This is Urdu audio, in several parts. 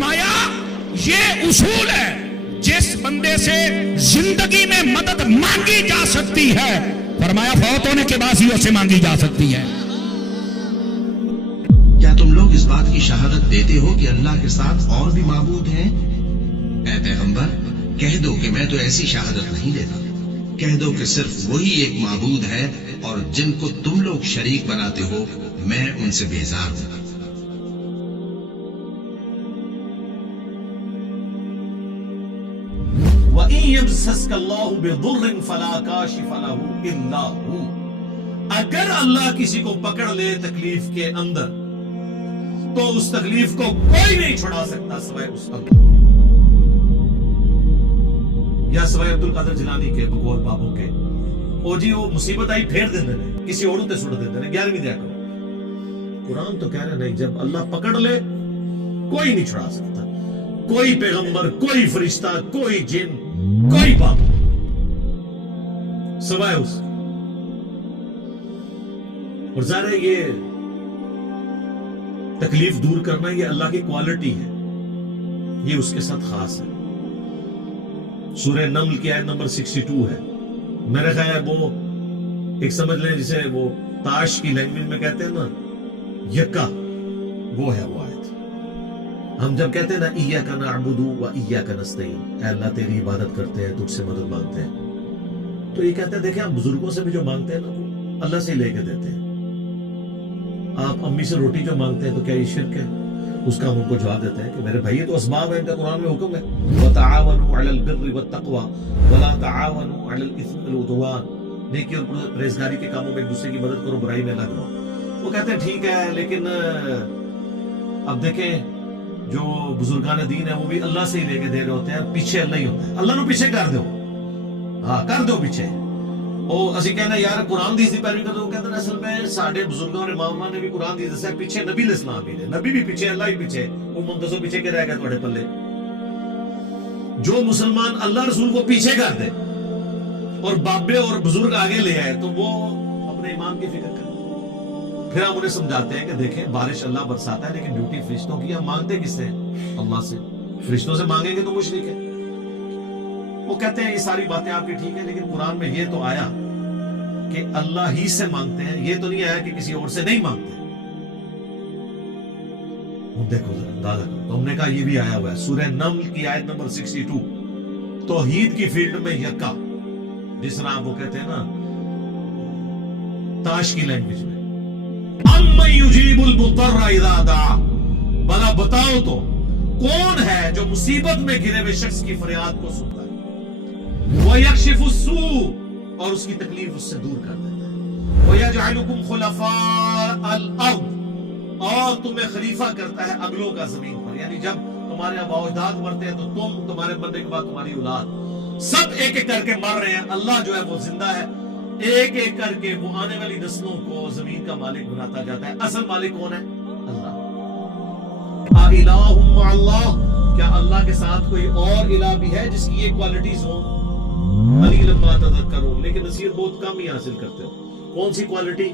فرمایا یہ اصول ہے، جس بندے سے زندگی میں مدد مانگی جا سکتی ہے، فرمایا فوت ہونے کے بعد ہی اسے مانگی جا سکتی ہے۔ کیا تم لوگ اس بات کی شہادت دیتے ہو کہ اللہ کے ساتھ اور بھی معبود ہیں؟ اے پیغمبر کہہ دو کہ میں تو ایسی شہادت نہیں دیتا، کہہ دو کہ صرف وہی ایک معبود ہے، اور جن کو تم لوگ شریک بناتے ہو میں ان سے بیزار ہوں۔ وَإِن يَمْسَسْكَ اللَّهُ بِضُرٍّ فَلَا كَاشِفَ لَهُ إِلَّا هُوَ، اگر اللہ کسی کو پکڑ لے تکلیف کے اندر تو اس تکلیف کو کوئی نہیں چھڑا سکتا سوائے اس اللہ، یا سوائے عبد القادر جیلانی کے بقول بابوں کے او جی وہ مصیبت آئی پھیر دیندے نے کسی اور تے سٹ دیندے نے 11ویں دیا کرو۔ قرآن تو کہہ رہے نہیں، جب اللہ پکڑ لے کوئی نہیں چھڑا سکتا، کوئی پیغمبر، کوئی فرشتہ، کوئی جن، کوئی بابا سوائے اس۔ اور ظاہر ہے یہ تکلیف دور کرنا یہ اللہ کی کوالٹی ہے، یہ اس کے ساتھ خاص ہے۔ سورہ نمل کی آیت نمبر 62 ہے، میرے خیال ہے وہ ایک سمجھ لیں جسے وہ تاش کی لینگویج میں کہتے ہیں نا یکا، وہ ہے وہ آیت۔ ہم جب کہتے ہیں نا ایاک نعبد و ایاک نستعین، اے اللہ تیری عبادت کرتے ہیں، تجھ سے مدد مانگتے ہیں، تو یہ کہتے ہیں دیکھیں ہم بزرگوں سے بھی جو مانگتے ہیں نا وہ اللہ سے ہی لے کے دیتے ہیں۔ آپ امی سے روٹی جو مانگتے ہیں تو کیا یہ شرک ہے؟ اس کا ہم ان کو جواب دیتے ہیں کہ میرے بھائی یہ تو اسباب ہے، ان کا قرآن میں حکم ہے وَتَعَاوَنُوا عَلَى الْبِرِّ وَالتَّقْوَى وَلَا تَعَاوَنُوا عَلَى الْإِثْمِ وَالْعُدْوَانِ، نیکی اور پرہیزگاری کے کاموں میں ایک دوسرے کی مدد کرو، برائی میں نہ کرو۔ وہ کہتے ہیں ٹھیک ہے، لیکن اب دیکھیں جو بزرگان دین ہیں وہ بھی اللہ سے ہی لے کے دے رہے ہوتے ہیں، پیچھے اللہ ہی ہوتا ہے، اللہ نو پیچھے کر دو، ہاں کر دو پیچھے۔ وہ اسی کہنا یار قرآن دی پیروی کر دو، وہ کہتے ہیں اصل میں ساڈے بزرگوں اور اماماں نے بھی قرآن دی دسیا پیچھے نبی علیہ السلام بھی نے، نبی بھی پیچھے، اللہ بھی پیچھے، وہ منتظر پیچھے کے رہ گئے تھوڑے پلے۔ جو مسلمان اللہ رسول کو پیچھے کر دے اور بابے اور بزرگ آگے لے آئے تو وہ اپنے امام کی فکر کرے۔ پھر ہم انہیں سمجھاتے ہیں کہ دیکھیں بارش اللہ برساتا ہے لیکن ڈیوٹی فرشتوں کی، ہم مانگتے کس سے ہیں؟ اللہ سے۔ فرشتوں سے مانگیں گے تو مشرک ہے۔ وہ کہتے ہیں یہ ساری باتیں آپ کی ٹھیک ہیں، لیکن قرآن میں یہ تو آیا کہ اللہ ہی سے مانگتے ہیں، یہ تو نہیں آیا کہ کسی اور سے نہیں مانگتے۔ دیکھو ذرا اندازہ کرو، تو ہم نے کہا یہ بھی آیا ہوا ہے سورہ نمل کی آیت نمبر 62، توحید کی فیلڈ میں یکا، جس طرح آپ وہ کہتے ہیں نا تاش کی لینگویج میں اَمَّن يُجِيبُ الْمُضْطَرَّ إِذَا دَعَاهُ، بھلا بتاؤ تو کون ہے جو مصیبت میں گرے ہوئے شخص کی فریاد کو سنتا ہے، وَيَكْشِفُ السُّوءَ، اور اس کی تکلیف اس سے دور کر دیتا ہے، وَيَجْعَلُكُمْ خُلَفَاءَ الْأَرْضِ، اور تمہیں خلیفہ کرتا ہے اگلوں کا زمین پر، یعنی جب تمہارے آباء و اجداد مرتے ہیں تو تم، تمہارے مرنے کے بعد تمہاری اولاد، سب ایک ایک کر کے مر رہے ہیں، اللہ جو ہے وہ زندہ ہے، ایک ایک کر کے وہ آنے والی نسلوں کو زمین کا مالک بناتا جاتا ہے۔ اصل مالک کون ہے؟ اللہ۔ اِلَٰهٌ مَّعَ اللَّهِ، کیا اللہ کے ساتھ کوئی اور الہ بھی ہے جس کی یہ کوالٹیز ہوں؟ قلیلا ما تذکرون، لیکن نصیحت بہت کم ہی حاصل کرتے ہو۔ کون سی کوالٹی؟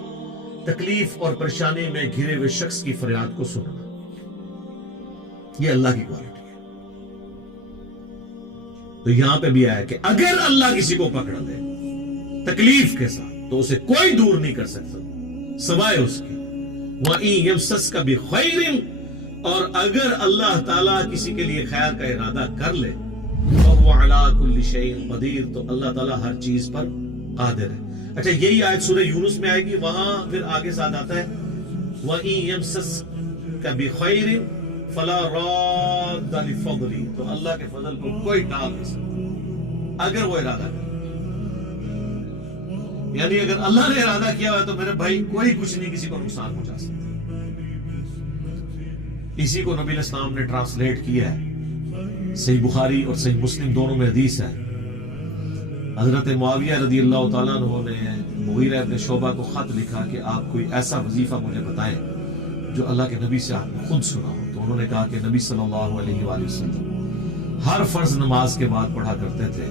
تکلیف اور پریشانی میں گھرے ہوئے شخص کی فریاد کو سننا، یہ اللہ کی کوالٹی ہے۔ تو یہاں پہ بھی آیا کہ اگر اللہ کسی کو پکڑ لے تکلیف کے ساتھ تو اسے کوئی دور نہیں کر سکتا سوائے اس کے۔ وَإِن يَمْسَسْكَ بِخَيْرٍ، اور اگر اللہ تعالیٰ کسی کے لیے خیر کا ارادہ کر لے، وَهُوَ عَلَىٰ كُلِّ شَيْءٍ قَدِيرٌ، تو اللہ تعالیٰ ہر چیز پر قادر ہے۔ اچھا یہی آیت سورہ یونس میں آئے گی، وہاں پھر آگے ساتھ آتا ہے وَإِن يَمْسَسْكَ بِخَيْرٍ فَلَا رَادَّ لِفَضْلِهِ، تو اللہ کے فضل کو کوئی ٹال نہیں سکتا اگر وہ ارادہ کرے۔ یعنی اگر اللہ نے ارادہ کیا ہوا ہے تو میرے بھائی کوئی کچھ نہیں کسی کو نقصان پہنچا سکتا۔ اسی کو نبی علیہ السلام نے ٹرانسلیٹ کیا ہے، صحیح بخاری اور صحیح مسلم دونوں میں حدیث ہے۔ حضرت معاویہ رضی اللہ تعالیٰ عنہ نے مغیرہ ابن شعبہ کو خط لکھا کہ آپ کوئی ایسا وظیفہ مجھے بتائیں جو اللہ کے نبی سے آپ نے خود سنا ہو، تو انہوں نے کہا کہ نبی صلی اللہ علیہ وآلہ وسلم ہر فرض نماز کے بعد پڑھا کرتے تھے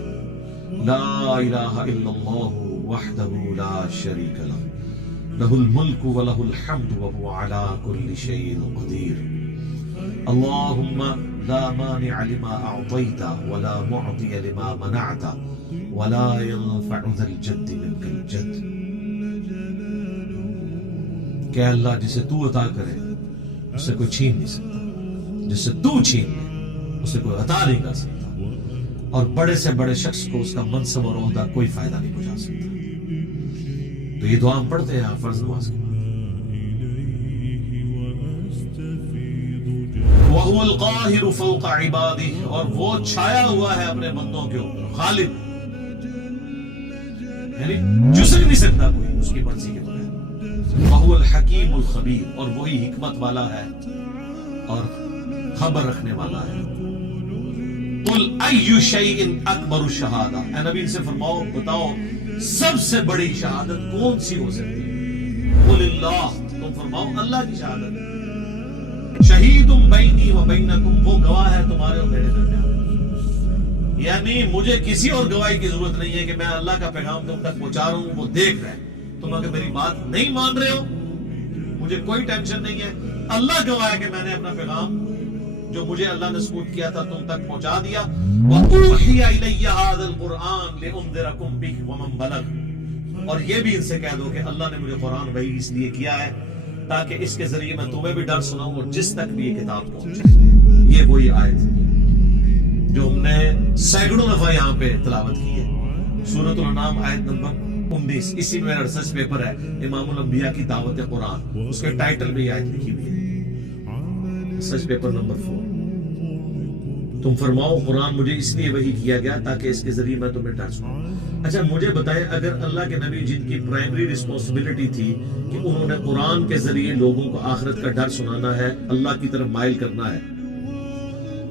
لا الہ الا اللہ وحدہ لا شریک لہ لہ الملک ولہ الحمد وہو علی کل شیء قدیر۔ اللہم لا مانع لما اعطیت ولا معطی لما منعت ولا ينفع ذا الجد منک الجد. کہ اللہ جسے تو عطا کرے اسے کوئی چھین نہیں سکتا، جسے تو چھین لے اسے کوئی عطا نہیں کر سکتا، اور بڑے سے بڑے شخص کو اس کا منصب اور عہدہ کوئی فائدہ نہیں پہنچا سکتا. تو یہ دعا ہم پڑھتے ہیں فرض نماز کے بعد. وَهُوَ الْقَاهِرُ فَوْقَ عِبَادِهِ، اور وہ چھایا ہوا ہے اپنے بندوں کے اوپر، غالب، یعنی جھسک نہیں سکتا کوئی اس کی مرضی کے بغیر. وَهُوَ الْحَكِيمُ الْخَبِيرُ، اور وہی حکمت والا ہے اور خبر رکھنے والا ہے. قُلْ أَيُّ شَيْءٍ أَكْبَرُ الشَّهَادَةِ، اے نبی ان سے فرماؤ، بتاؤ سب سے بڑی شہادت کون سی ہو سکتی ہے؟ قُلِ اللَّهُ، تم فرماؤ اللہ کی شہادت. شہید بینی و بینکم، وہ گواہ ہے تمہارے اور میرے درمیان. یعنی مجھے کسی اور گواہی کی ضرورت نہیں ہے کہ میں اللہ کا پیغام تم تک پہنچا رہا ہوں، وہ دیکھ رہے ہیں. تم اگر میری بات نہیں مان رہے ہو مجھے کوئی ٹینشن نہیں ہے، اللہ گواہ ہے کہ میں نے اپنا پیغام جو مجھے اللہ نے سپورٹ کیا تھا تم تک پہنچا دیا. وَأُوحِيَ إِلَيَّ هَذَا الْقُرْآنُ لِأُنذِرَكُم بِهِ وَمَن بَلَغَ، اور یہ بھی ان سے کہہ دو کہ اللہ نے مجھے قرآن وحی اس لیے کیا ہے تاکہ اس کے ذریعے میں تمہیں بھی ڈر سناؤں اور جس تک بھی یہ کتاب پہنچے. یہ وہی آیت جو ہم نے سینکڑوں دفعہ یہاں پہ تلاوت کی ہے. سورۃ الانعام آیت نمبر 19، اسی میں ریسرچ پیپر ہے امام الانبیاء کی دعوت قرآن، اس کے ٹائٹل میں یہ آیت لکھی ہوئی ہے، ریسرچ پیپر نمبر 4. تم فرماؤ قرآن مجھے اس لیے وحی کیا گیا تاکہ اس کے ذریعے میں تمہیں ڈر سناؤں. اچھا مجھے بتائیں، اگر اللہ کے نبی جن کی پرائمری رسپانسبلٹی تھی کہ انہوں نے قرآن کے ذریعے لوگوں کو آخرت کا ڈر سنانا ہے، اللہ کی طرف مائل کرنا ہے،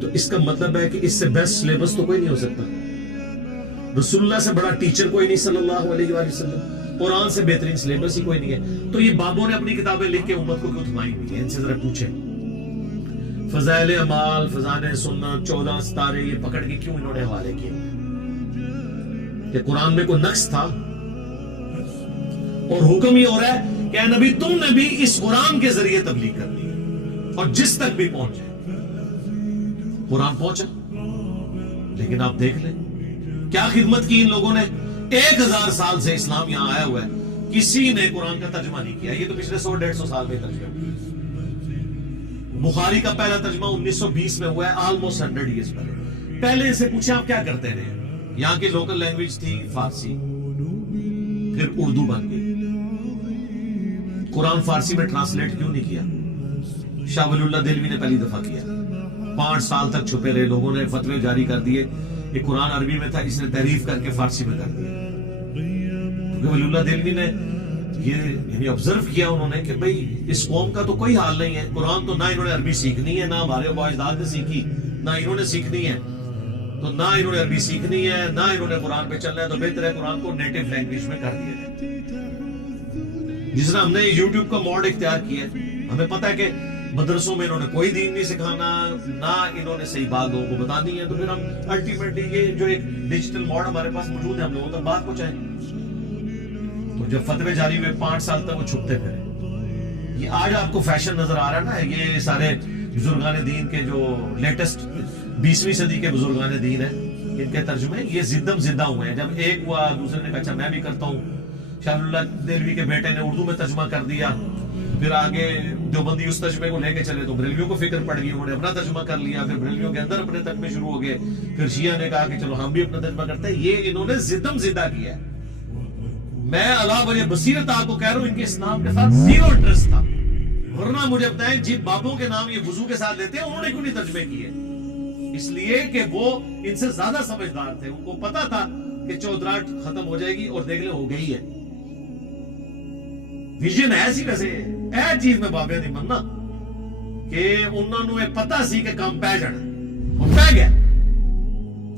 تو اس کا مطلب ہے کہ اس سے بیسٹ سلیبس تو کوئی نہیں ہو سکتا. رسول اللہ سے بڑا ٹیچر کوئی نہیں صلی اللہ علیہ وآلہ وسلم، قرآن سے بہترین سلیبس ہی کوئی نہیں ہے. تو یہ بابوں نے اپنی کتابیں لکھ کے امت کو کیوں تھمائی ہوئی ہیں؟ ان سے ذرا پوچھیں. فضائل اعمال، فضائل سنت، 14 ستارے، یہ پکڑ کے کیوں انہوں نے حوالے کیے؟ کہ قرآن میں کوئی نقص تھا؟ اور حکم یہ ہو رہا ہے کہ اے نبی تم نے بھی اس قرآن کے ذریعے تبلیغ کرنی ہے، اور جس تک بھی پہنچے. قرآن پہنچا، لیکن آپ دیکھ لیں کیا خدمت کی ان لوگوں نے. 1000 سال سے اسلام یہاں آیا ہوا ہے، کسی نے قرآن کا ترجمہ نہیں کیا. یہ تو پچھلے 100-150 سال میں ترجمہ. بخاری کا پہلا ترجمہ 1920 میں ہوا ہے، آلموسٹ 100 ایئرز پہلے. پہلے سے پوچھیں آپ کیا کرتے رہے؟ یہاں کی لوکل لینگویج تھی فارسی، پھر اردو بن گئی. قرآن فارسی میں ٹرانسلیٹ کیوں نہیں کیا؟ شاہ ولی اللہ دہلوی نے پہلی دفعہ کیا. 5 سال تک چھپے رہے، لوگوں نے فتوے جاری کر دیے کہ قرآن عربی میں تھا، اس نے تحریف کر کے فارسی میں کر دیا. کیونکہ ولی اللہ دہلوی نے یہ یعنی آبزرو کیا انہوں نے کہ بھئی اس قوم کا تو کوئی حال نہیں ہے. قرآن تو نہ انہوں نے عربی سیکھنی ہے، نہ ہمارے اجداد نے سیکھی، نہ انہوں نے سیکھنی ہے. تو نہ انہوں نے عربی سیکھنی ہے، نہ انہوں نے قرآن پہ چلنا ہے، تو بہتر ہے قرآن کو نیٹو لینگویج میں کر دیا جائے. جس طرح ہم نے یوٹیوب کا موڈ اختیار کیا ہے، ہمیں پتہ ہے کہ مدرسوں میں انہوں نے کوئی دین نہیں سکھانا، نہ انہوں نے صحیح بات لوگوں کو بتانی ہے، تو پھر ہم الٹیمیٹلی یہ جو ایک ڈیجیٹل موڈ ہمارے پاس موجود ہے ہم لوگوں تک بات پہنچائیں. تو جب فتوے جاری ہوئے 5 سال تک وہ چھپتے پھرے. یہ آج آپ کو فیشن نظر آ رہا ہے نا، یہ سارے بزرگان دین کے جو لیٹسٹ 20ویں صدی کے بزرگان دین ہیں، ان کے ترجمے یہ زدم زدہ ہوئے ہیں. جب ایک ہوا دوسرے نے کہا اچھا میں بھی کرتا ہوں. شاہ ولی اللہ دہلوی کے بیٹے نے اردو میں ترجمہ کر دیا، پھر آگے دیوبندی اس ترجمے کو لے کے چلے تو بریلویوں کو فکر پڑ گئی، انہوں نے اپنا ترجمہ کر لیا. پھر بریلویوں کے اندر اپنے ترجمے شروع ہو گئے. پھر شیعہ نے کہا کہ چلو ہم بھی اپنا ترجمہ کرتے ہیں. یہ انہوں نے زدم زدہ کیا ہے. میں علا وجہ بصیرت آپ کو کہہ رہا ہوں ان کے اسلام کے ساتھ زیرو انٹرسٹ تھا. ورنہ مجھے بتائیں جن بابوں کے نام یہ وضو کے ساتھ لیتے ہیں انہوں نے کیوں نہیں ترجمے کیے؟ اس لیے کہ وہ ان سے زیادہ سمجھدار تھے. ان کو پتا تھا کہ چودراہٹ ختم ہو جائے گی، اور دیکھ لیں ہو گئی ہے. ویژن ایسی ویسے اے چیز میں بابے نہیں مننا کہ انہوں نے پتا سی کہ کام پہ جانا اور پہ گیا.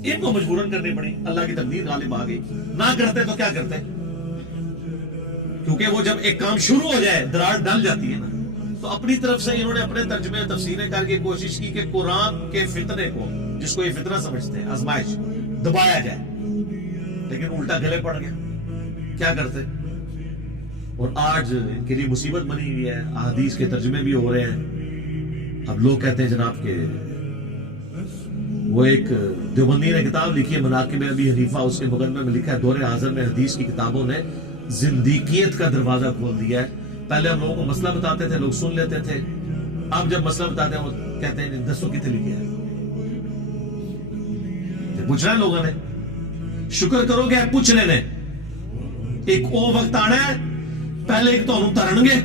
ان کو مجبورن کرنی پڑی، اللہ کی تقدیر غالب آ گئی. نہ کرتے تو کیا کرتے؟ کیونکہ وہ جب ایک کام شروع ہو جائے دراڑ ڈل جاتی ہے نا. تو اپنی طرف سے انہوں نے اپنے ترجمے تفسیریں کر کے کوشش کی کہ قرآن کے فتنے کو، جس کو یہ فتنہ سمجھتے ہیں آزمائش، دبایا جائے. لیکن الٹا گلے پڑ گیا. کیا کرتے؟ اور آج ان کے لیے مصیبت بنی ہوئی ہے. احادیث کے ترجمے بھی ہو رہے ہیں اب لوگ کہتے ہیں جناب کہ وہ ایک دیوبندی نے کتاب لکھی ہے مناقب ابی حنیفہ، اس کے مقدمے میں لکھا ہے دور حاضر میں حدیث کی کتابوں نے زندیقیت کا دروازہ کھول دیا ہے. پہلے ہم لوگوں کو مسئلہ بتاتے تھے، لوگ سن لیتے تھے، اب جب مسئلہ بتاتے ہیں وہ کہتے ہیں دسو کتنے لکھے ہے. پوچھنا ہے لوگوں نے، شکر کرو کہ پوچھ رہے نے. ایک او وقت آنا ہے پہلے ایک تو ترن گے،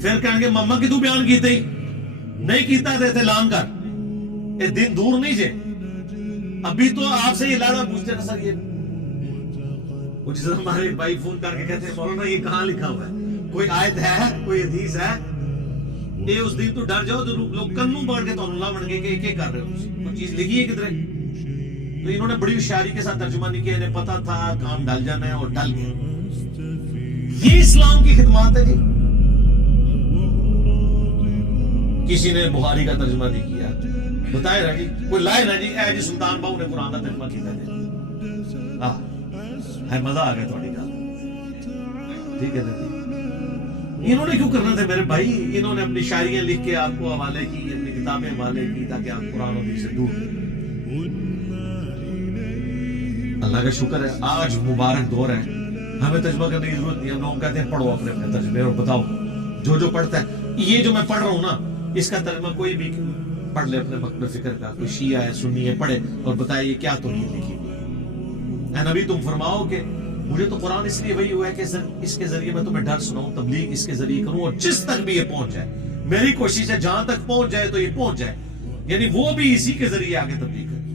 پھر کہیں گے ماما کی تو بیان کیتے ہی نہیں کیتا تھے اعلان کر. یہ دن دور نہیں جے. ابھی تو آپ سے یہ لانا پوچھتے نا سر، یہ جس ہمارے بھائی فون کر کے کہتے ہیں مولانا یہ کہاں لکھا ہوا ہے، کوئی آیت ہے، کوئی حدیث ہے. یہ اس دن تو ڈر جاؤ جو لوگ کنوں پڑھ کے تو اللہ بن گئے کہ کیا کر رہے ہو، کوئی چیز لکھی ہے کدھر. تو انہوں نے بڑی ہوشیاری کے ساتھ ترجمہ نہیں کیا، انہیں پتا تھا کام ڈل جانا ہے اور ڈل گیا. یہ اسلام کی خدمات ہے جی. کسی نے بخاری کا ترجمہ نہیں کیا، بتائے نا جی، کوئی لائے نا جی اے جی سلطان باؤ نے قرآن کا ترجمہ کیا جی. ہے مزہ آ گیا تھوڑی گل، ٹھیک ہے نا جی. انہوں نے کیوں کرنا تھا میرے بھائی؟ انہوں نے اپنی شاعریاں لکھ کے آپ کو حوالے کی، اپنی کتابیں حوالے کی تاکہ آپ قرآن و حدیث سے دور رہیں. اللہ کا شکر ہے آج مبارک دور ہے، ہمیں ترجمہ کرنے کی ضرورت نہیں. ہم لوگ کہتے ہیں پڑھو اپنے اپنے ترجمے اور بتاؤ جو پڑھتا ہے. یہ جو میں پڑھ رہا ہوں نا اس کا ترجمہ کوئی بھی پڑھ لے اپنے وقت میں فکر کا، کوئی شیعہ ہے سنی ہے پڑھے اور بتائے یہ کیا توحید لکھی ہوئی. اے نبی تم فرماؤ کہ مجھے تو قرآن اس لیے وہی ہوا ہے کہ اس کے ذریعے میں تمہیں ڈر سناؤں، تبلیغ اس کے ذریعے کروں، اور جس تک بھی یہ پہنچ جائے میری کوشش ہے جہاں تک پہنچ جائے تو یہ پہنچ جائے، یعنی وہ بھی اسی کے ذریعے آگے تبلیغ کرے.